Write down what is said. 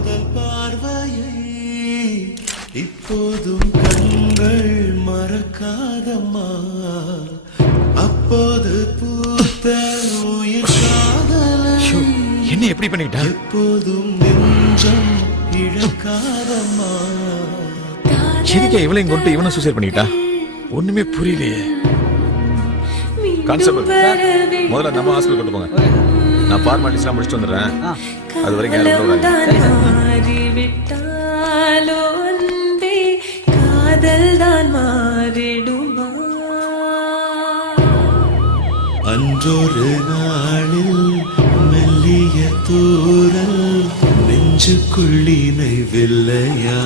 முதல் பார்வையை இப்போதும் கண்கள் மறக்காதம்மா. அப்போது பூத்த உயிர் காதலை என்ன எப்படி பண்ணிட்டா? எப்போதும் நெஞ்சம் இழக்காதம்மா. எதுக்கே இவளையும் கொண்டு இவனை சூசைட் பண்ணிக்கிட்டா? ஒண்ணுமே புரியலையே. கான்ஸ்டபிள் முதல்ல நம்ம ஹாஸ்பிட்டல் கொண்டு போங்க. நான் ஃபார்மாலிட்டிஸ்லாம் முடிச்சுட்டு வந்துடுறேன். அது வரைக்கும் அன்றொரு நாளில் மெல்லிய தூரல் நெஞ்சுக்குள்ளினை வெல்லையா